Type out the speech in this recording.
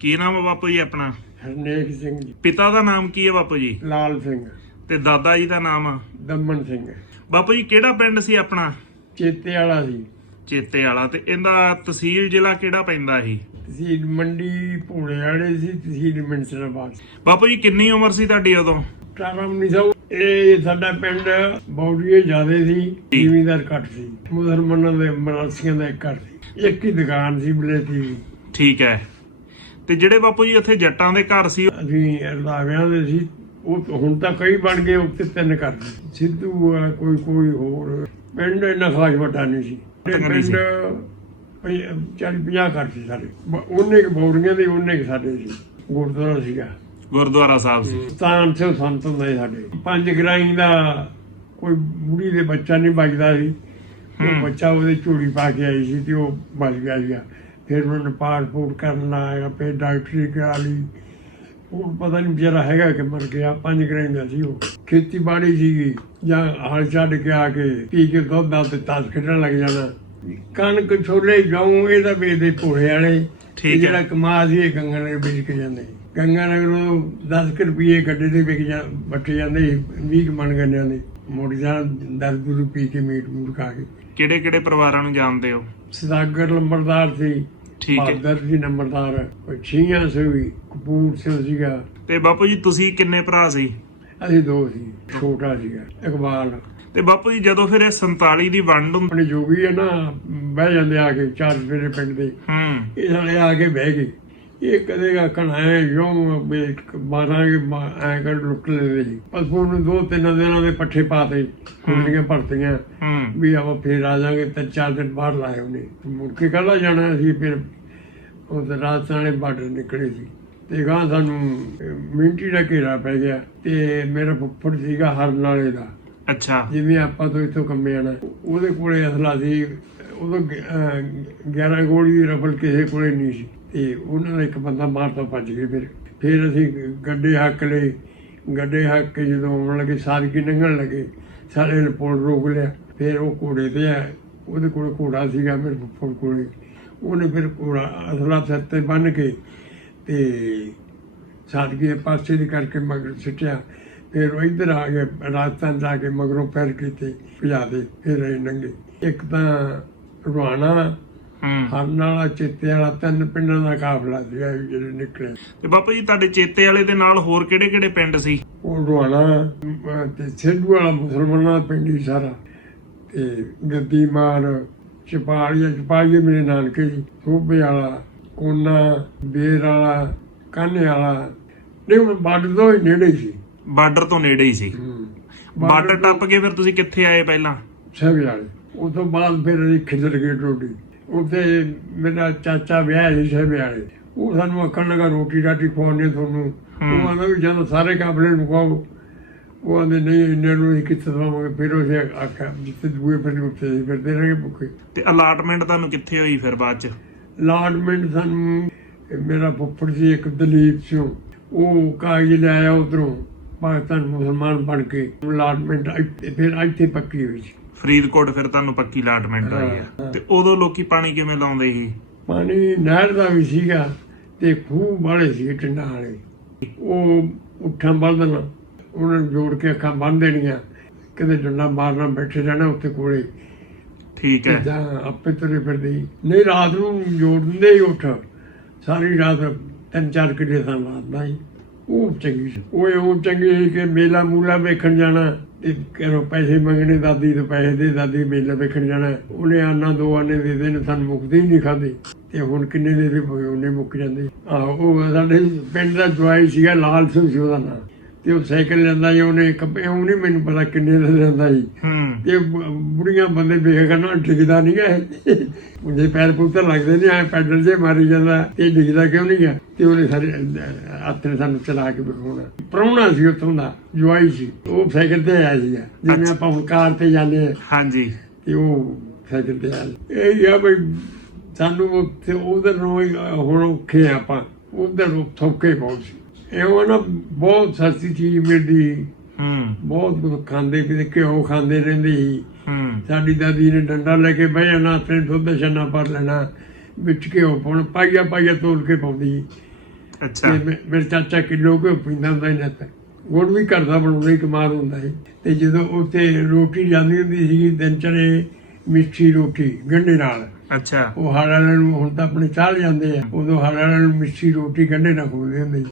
ਕੀ ਨਾਮ ਹੈ ਬਾਪੂ ਜੀ ਆਪਣਾ? ਹਰਨੇਕ ਸਿੰਘ ਜੀ। ਪਿਤਾ ਦਾ ਨਾਮ ਕੀ ਹੈ ਬਾਪੂ ਜੀ? ਲਾਲ ਸਿੰਘ। ਤੇ ਦਾਦਾ ਜੀ ਦਾ ਨਾਮ? ਦਮਨ ਸਿੰਘ। ਬਾਪੂ ਜੀ ਕਿਹੜਾ ਪਿੰਡ ਸੀ ਆਪਣਾ? ਚੇਤੇ ਵਾਲਾ ਸੀ। ਚੇਤੇ ਵਾਲਾ। ਤੇ ਇਹਦਾ ਤਹਿਸੀਲ ਜ਼ਿਲ੍ਹਾ ਕਿਹੜਾ ਪੈਂਦਾ ਸੀ? ਤਹਿਸੀਲ ਮੰਡੀ ਭੋਲੇ ਵਾਲੇ ਸੀ, ਤਹਿਸੀਲ ਮਿੰਸਰਾਬਾਦ। ਬਾਪੂ ਜੀ ਕਿੰਨੀ ਉਮਰ ਸੀ ਤੁਹਾਡੀ ਉਦੋਂ? 18-19 ਇਹ ਸਾਡਾ ਪਿੰਡ ਬੌੜੀਏ ਜ਼ਿਆਦੇ ਸੀ, ਜ਼ਿਮੀਂਦਾਰ ਘੱਟ ਸੀ, ਮੁਸਲਮਾਨਾਂ ਦੇ ਮਰਾਸੀਆਂ ਦਾ ਇੱਕ ਘਰ ਸੀ, ਇੱਕ ਹੀ ਦੁਕਾਨ ਸੀ ਬਲੇਤੀ ਦੀ। ਠੀਕ ਹੈ। ਤੇ ਜਿਹੜੇ ਬਾਪੂ ਜੀ ਉੱਥੇ ਜੱਟਾਂ ਦੇ ਘਰ ਸੀ? ਅਸੀਂ ਰਦਾਵਿਆਂ ਦੇ ਸੀ। ਉਹ ਹੁਣ ਤਾਂ ਕਈ ਬਣ ਗਏ, ਉੱਥੇ 3 ਘਰ ਸੀ। ਸਿੱਧੂ ਆ, ਕੋਈ ਹੋਰ। ਪਿੰਡ ਇੰਨਾ ਖਾਸ ਵੱਡਾ ਨਹੀਂ ਸੀ। ਪਿੰਡ 40-50 ਘਰ ਸੀ ਸਾਡੇ। ਉਹਨੇ ਕੁ ਬੌੜੀਆਂ ਦੇ, ਉਹਨੇ ਕੁ ਸਾਡੇ ਸੀ। ਗੁਰਦੁਆਰਾ ਸੀਗਾ, ਗੁਰਦੁਆਰਾ ਸਾਹਿਬ ਸੀ। ਸਤਾਨ ਸੇ ਸੰਤ ਹੁੰਦੇ ਸਾਡੇ। 5 ਗਰਾਈ ਦਾ ਕੋਈ ਬੁੜੀ ਦੇ ਬੱਚਾ ਨਹੀਂ ਬਚਦਾ ਸੀ। ਉਹ ਬੱਚਾ ਉਹਦੇ ਝੋਲੀ ਪਾ ਕੇ ਆਈ ਸੀ ਤੇ ਉਹ ਬਚ ਗਿਆ ਸੀਗਾ। ਫਿਰ ਉਹਨਾਂ ਨੇ ਪਾਸਪੋਰਟ ਕਰਨ ਲਾਇਆ, ਫਿਰ ਡਾਕਟਰੀ ਕਰਾ ਲਈ। ਉਹ ਪਤਾ ਨਹੀਂ ਵਿਚਾਰਾ ਹੈਗਾ ਕਿ ਮਰ ਗਿਆ। 5 ਗਰਾਈ ਦਾ ਸੀ ਉਹ। ਖੇਤੀਬਾੜੀ ਸੀਗੀ, ਜਾਂ ਹਲ ਛੱਡ ਕੇ ਆ ਕੇ ਪੀ ਕੇ ਦੁੱਧ ਦਾ ਤੇ ਤਾਸ ਖੇਡਣ ਲੱਗ ਜਾਣਾ। ਕਣਕ ਛੋਲੇ ਗਊ ਇਹਦਾ ਵੇਚਦੇ ਭੋਲੇ ਵਾਲੇ। ਜਿਹੜਾ ਕਮਾ ਸੀ ਇਹ ਗੰਗਾ ਨਗਰ ਵੇਚ ਕੇ ਜਾਂਦੇ। ਗੰਗਾ ਨਗਰੋਂ 10 ਰੁਪਏ ਗੱਡੇ ਦੇ ਵਿਕ ਬੱਟੇ ਜਾਂਦੇ। 20 ਮਣ ਗੰਨਿਆਂ ਦੇ ਮੁੜ ਜਾਣ। 10 ਰੁਪਏ ਕੇ ਮੀਟ ਮੂਟ ਖਾ ਕੇ। ਕਿਹੜੇ ਕਿਹੜੇ ਪਰਿਵਾਰਾਂ ਨੂੰ ਜਾਣਦੇ ਹੋ? ਸਦਾਗਰ ਲੰਬੜਦਾਰ ਸੀ। ਠੀਕ ਹੈ। ਬਹਾਦਰ ਸੀ ਨੰਬਰਦਾਰ। ਛੀਆਂ ਸੀ, ਕਪੂਰ ਸਿੰਘ ਸੀਗਾ। ਤੇ ਬਾਪੂ ਜੀ ਤੁਸੀਂ ਕਿੰਨੇ ਭਰਾ ਸੀ? ਅਸੀਂ 2 ਸੀ। ਛੋਟਾ ਸੀਗਾ ਇਕਬਾਲ। ਤੇ ਬਾਪੂ ਜੀ ਜਦੋਂ ਫਿਰ ਇਹ 47 ਦੀ ਵੰਡ ਹੁੰਦੀ, ਆਪਣੇ ਜੋਗੀ ਹੈ ਨਾ, ਬਹਿ ਜਾਂਦੇ ਆ ਕੇ 4 ਸਵੇਰੇ ਪਿੰਡ ਦੇ। ਇਹ ਸਾਰੇ ਆ ਕੇ ਬਹਿ ਗਏ। ਇਹ ਕਦੇ ਆਖਣ ਐ ਯੋਂ 12 ਐ ਕਰ ਲੁੱਟ ਲੈਂਦੇ ਸੀ। ਪਸ਼ੂ ਨੂੰ 2-3 ਦਿਨਾਂ ਦੇ ਪੱਠੇ ਪਾਤੇ, ਖੁੱਲੀਆਂ ਭਰਤੀਆਂ ਵੀ ਆਪਾਂ ਫੇਰ ਆ ਜਾਵਾਂਗੇ। 3-4 ਦਿਨ ਬਾਹਰ ਲਾਏ ਉਹਨੇ। ਮੁੜ ਕੇ ਕੱਲ੍ਹ ਜਾਣਾ ਸੀ। ਫਿਰ ਉਹ ਰਾਜਸਥਾਨੇ ਬਾਰਡਰ ਨਿਕਲੇ ਸੀ ਤੇ ਗਾਂ ਸਾਨੂੰ ਮਿੰਟੀ ਦਾ ਘੇਰਾ ਪੈ ਗਿਆ। ਤੇ ਮੇਰਾ ਫੁੱਫੜ ਸੀਗਾ ਹਰਨ ਵਾਲੇ ਦਾ। ਅੱਛਾ। ਜਿਵੇਂ ਆਪਾਂ ਤੋਂ ਇੱਥੋਂ ਕੰਮੇ ਆਣਾ, ਉਹਦੇ ਕੋਲੇ ਅਸਲਾ ਸੀ। ਉਦੋਂ 11 ਗੋਲੀ ਦੀ ਰਫਲ ਕਿਸੇ ਕੋਲੇ ਨਹੀਂ ਸੀ। ਤੇ ਉਹਨਾਂ ਦਾ ਇੱਕ ਬੰਦਾ ਮਾਰ ਤੋਂ ਭੱਜ ਗਏ। ਫਿਰ ਅਸੀਂ ਗੱਡੇ ਹੱਕ ਲਏ। ਗੱਡੇ ਹੱਕ ਕੇ ਜਦੋਂ ਆਉਣ ਲੱਗੇ, ਸਾਦਕੀ ਲੰਘਣ ਲੱਗੇ, ਸਾਰੇ ਨੇ ਪੁਲ ਰੋਕ ਲਿਆ। ਫਿਰ ਉਹ ਘੋੜੇ ਤੇ ਆ, ਉਹਦੇ ਕੋਲ ਘੋੜਾ ਸੀਗਾ ਮੇਰੇ ਫੁੱਫੜ ਕੋਲੇ। ਉਹਨੇ ਫਿਰ ਘੋੜਾ ਅਸਲਾ ਸਿਰ ਤੇ ਬੰਨ੍ਹ ਕੇ ਤੇ ਸਾਦਕੀ ਪਾਸੇ ਦੀ ਕਰਕੇ ਮਗਰ ਸਿੱਟਿਆ। ਫਿਰ ਉਹ ਇੱਧਰ ਆ ਗਏ, ਰਾਜਸਥਾਨ ਜਾ ਕੇ ਮਗਰੋਂ ਪੈਰ ਕੀਤੇ ਭਜਾ ਦੇ। ਫਿਰ ਇਹ ਨੰਗੇ। ਇੱਕ ਤਾਂ ਰੁਹਾਣਾ, ਹਰਨ ਵਾਲਾ, ਚੇਤੇ ਵਾਲਾ, 3 ਪਿੰਡਾਂ ਦਾ ਕਾਫਲਾ ਸੀ ਜਿਹੜੇ ਨਿਕਲੇ। ਤੇ ਬਾਪੂ ਜੀ ਤੁਹਾਡੇ ਚੇਤੇ ਵਾਲੇ ਦੇ ਨਾਲ ਹੋਰ ਕਿਹੜੇ ਕਿਹੜੇ ਪਿੰਡ ਸੀ? ਉਹ ਰੁਹਾਣਾ ਤੇ ਸਿੱਧੂ ਵਾਲਾ ਮੁਸਲਮਾਨਾਂ ਦਾ ਪਿੰਡ ਹੀ ਸਾਰਾ। ਤੇ ਗੱਦੀ ਮਾਰ, ਚਪਾਹੀ ਮੇਰੇ ਨਾਨਕੇ ਜੀ। ਸੋਭੇ ਵਾਲਾ, ਕੋਨਾ, ਬੇਰ ਵਾਲਾ, ਕਾਨੇ ਵਾਲਾ। ਨਹੀਂ ਹੁਣ ਬਾਰਡਰ ਤੋਂ ਹੀ ਨੇੜੇ ਸੀ। ਬਾਰਡਰ ਤੋਂ ਨੇੜੇ ਹੀ ਸੀ। ਬਾਰਡਰ ਟੱਪ ਕੇ ਫਿਰ ਤੁਸੀਂ ਕਿੱਥੇ ਆਏ ਪਹਿਲਾਂ? ਸਹਿਬੇ ਵਾਲੇ। ਉਸ ਤੋਂ ਬਾਅਦ ਫਿਰ ਅਸੀਂ ਖਿੱਦਰ ਗਏ ਟੋਡੀ। ਉੱਥੇ ਮੇਰਾ ਚਾਚਾ ਵਿਆਹ ਸੀ ਸਹਿਬੇ ਵਾਲੇ। ਉਹ ਸਾਨੂੰ ਆਖਣ ਲੱਗਾ ਰੋਟੀ ਰਾਟੀ ਖਵਾਉਣੀ ਤੁਹਾਨੂੰ। ਉਹ ਆਂਦਾ ਵੀ ਜਦੋਂ ਸਾਰੇ ਕਾਬਲੇ ਨੂੰ ਖਵਾਓ। ਉਹ ਆਂਦੇ ਨਹੀਂ ਇੰਨੇ ਨੂੰ ਅਸੀਂ ਕਿੱਥੇ ਦਵਾਵਾਂਗੇ। ਫਿਰ ਉਹ ਆਖਿਆ ਜਿੱਥੇ ਦੂਏ ਫਿਰ ਉੱਥੇ ਅਸੀਂ ਫਿਰਦੇ ਰਹੇ ਭੁੱਖੇ। ਤੇ ਅਲਾਟਮੈਂਟ ਤੁਹਾਨੂੰ ਕਿੱਥੇ ਹੋਈ ਫਿਰ ਬਾਅਦ ਚ? ਅਲਾਟਮੈਂਟ ਸਾਨੂੰ ਮੇਰਾ ਫੁੱਫੜ ਸੀ ਇੱਕ ਦਲੀਪ ਸਿੰਘ, ਉਹ ਕਾਗਜ਼ ਲਿਆਇਆ ਉੱਧਰੋਂ ਪਾਕਿਸਤਾਨ ਮੁਸਲਮਾਨ ਬਣ ਕੇ। ਅਲਾਟਮੈਂਟ ਫਿਰ ਇੱਥੇ ਪੱਕੀ ਹੋਈ ਸੀ ਫਰੀਦਕੋਟ। ਫਿਰ ਤੁਹਾਨੂੰ ਪੱਕੀ ਅਲਾਟਮੈਂਟ ਹੋਈ ਹੈ। ਤੇ ਉਦੋਂ ਲੋਕੀ ਪਾਣੀ ਕਿਵੇਂ ਲਾਉਂਦੇ ਸੀ? ਪਾਣੀ ਨਹਿਰ ਦਾ ਵੀ ਸੀਗਾ ਤੇ ਖੂਹ ਵਾਲੇ ਸੀ ਟਿੰਡਾਂ ਵਾਲੇ। ਉਹ ਉੱਠਾਂ ਬੰਨ੍ਹਣਾ, ਉਹਨਾਂ ਨੂੰ ਜੋੜ ਕੇ ਅੱਖਾਂ ਬੰਨ੍ਹ ਦੇਣੀਆਂ। ਕਿਤੇ ਡੰਡਾ ਮਾਰਨਾ, ਬੈਠੇ ਰਹਿਣਾ ਉੱਥੇ ਕੋਲੇ। ਠੀਕ ਹੈ। ਜਾਂ ਆਪੇ ਤੁਰੇ ਫਿਰਦੇ ਸੀ। ਨਹੀਂ ਰਾਤ ਨੂੰ ਜੋੜ ਦਿੰਦੇ ਹੀ ਉੱਠ। ਸਾਰੀ ਰਾਤ 3-4 ਕਿੱਲੇ ਤਾਂ ਲਾਉਂਦਾ ਸੀ। ਉਹ ਚੰਗੀ ਸੀ। ਉਹ ਚੰਗੀ ਸੀ ਕਿ ਮੇਲਾ ਮੂਲਾ ਵੇਖਣ ਜਾਣਾ ਤੇ ਘਰੋਂ ਪੈਸੇ ਮੰਗਣੇ, ਦਾਦੀ ਤੋਂ ਪੈਸੇ ਦੇ, ਦਾਦੀ ਮੇਲਾ ਵੇਖਣ ਜਾਣਾ। ਉਹਨੇ ਆਨਾ 2 ਆਨੇ ਦੇ ਦੇਣ, ਸਾਨੂੰ ਮੁੱਕਦੇ ਹੀ ਨਹੀਂ ਖਾਦੇ। ਤੇ ਹੁਣ ਕਿੰਨੇ ਦੇ ਉਹਨੇ ਮੁੱਕ ਜਾਂਦੇ। ਆਹੋ ਉਹ ਸਾਡੇ ਪਿੰਡ ਦਾ ਜਵਾਈ ਸੀਗਾ, ਲਾਲ ਸਿੰਘ ਸੀ ਉਹਦਾ ਨਾਂ। ਤੇ ਉਹ ਸਾਈਕਲ ਲੈਂਦਾ ਸੀ ਉਹਨੇ। ਉਹ ਨਹੀਂ ਮੈਨੂੰ ਪਤਾ ਕਿੰਨੇ ਦਾ ਲੈਂਦਾ ਸੀ। ਤੇ ਬੁੜੀਆਂ ਬੰਦੇ ਵੇਖ ਕਰਨਾ ਡਿੱਗਦਾ ਨਹੀਂ ਗਾ। ਉਹਦੇ ਪੈਰ ਪੁੱਤਰ ਲੱਗਦੇ ਨੇ, ਐ ਪੈਡਲ ਜੇ ਮਾਰੀ ਜਾਂਦਾ। ਇਹ ਡਿੱਗਦਾ ਕਿਉਂ ਨਹੀਂ ਗਿਆ? ਤੇ ਉਹਨੇ ਸਾਰੇ ਹੱਥ ਨੇ ਸਾਨੂੰ ਚਲਾ ਕੇ ਵਿਖਾਉਣਾ। ਪ੍ਰਾਹੁਣਾ ਸੀ ਉੱਥੋਂ ਦਾ, ਜਵਾਈ ਸੀ। ਉਹ ਸਾਈਕਲ ਤੇ ਆਇਆ ਸੀਗਾ ਜਿਵੇਂ ਆਪਾਂ ਹੁਣ ਕਾਰ ਤੇ ਜਾਂਦੇ ਆ। ਹਾਂਜੀ। ਤੇ ਉਹ ਸਾਈਕਲ ਤੇ ਆਇਆ। ਇਹ ਆ ਬਈ ਸਾਨੂੰ ਉੱਥੇ ਉਧਰ ਨੂੰ ਹੁਣ ਔਖੇ ਆਪਾਂ, ਉਧਰ ਸੌਖੇ ਬਹੁਤ ਸੀ। ਇਹ ਨਾ ਬਹੁਤ ਸਸਤੀ ਚੀਜ਼ ਮਿਲਦੀ। ਬਹੁਤ ਕੁਝ ਖਾਂਦੇ ਪੀਂਦੇ, ਘਿਓ ਖਾਂਦੇ ਰਹਿੰਦੇ ਸੀ। ਸਾਡੀ ਦਾਦੀ ਨੇ ਡੰਡਾ ਲੈ ਕੇ ਬਹਿ ਜਾਣਾ, ਆਪਣੇ ਦੁੱਧ ਛੰਨਾ ਭਰ ਲੈਣਾ, ਵਿੱਚ ਘਿਓ ਪਾਉਣਾ, ਪਾਈਆ ਤੋਲ ਕੇ ਪਾਉਂਦੀ। ਅੱਛਾ ਮੇਰੇ ਚਾਚਾ ਕਿਲੋ ਘਿਓ ਪੀਂਦਾ ਹੁੰਦਾ ਸੀ ਨਿੱਤ। ਗੁੜ ਵੀ ਘਰ ਦਾ ਬਣਾਉਣਾ ਹੀ ਕਮਾਲ ਹੁੰਦਾ ਸੀ। ਤੇ ਜਦੋਂ ਉੱਥੇ ਰੋਟੀ ਜਾਂਦੀ ਹੁੰਦੀ ਸੀ ਦਿਨ ਚੜੇ ਮਿੱਠੀ ਰੋਟੀ ਗੰਢੇ ਨਾਲ, ਅੱਛਾ ਉਹ ਹੜ ਵਾਲਿਆਂ ਨੂੰ ਹੁਣ ਤਾਂ ਆਪਣੇ ਚਾਲ ਜਾਂਦੇ ਆ, ਉਦੋਂ ਹੜ ਵਾਲਿਆਂ ਨੂੰ ਮਿੱਠੀ ਰੋਟੀ ਗੰਢੇ ਨਾਲ ਖਵਾਉਂਦੇ ਹੁੰਦੇ ਸੀ।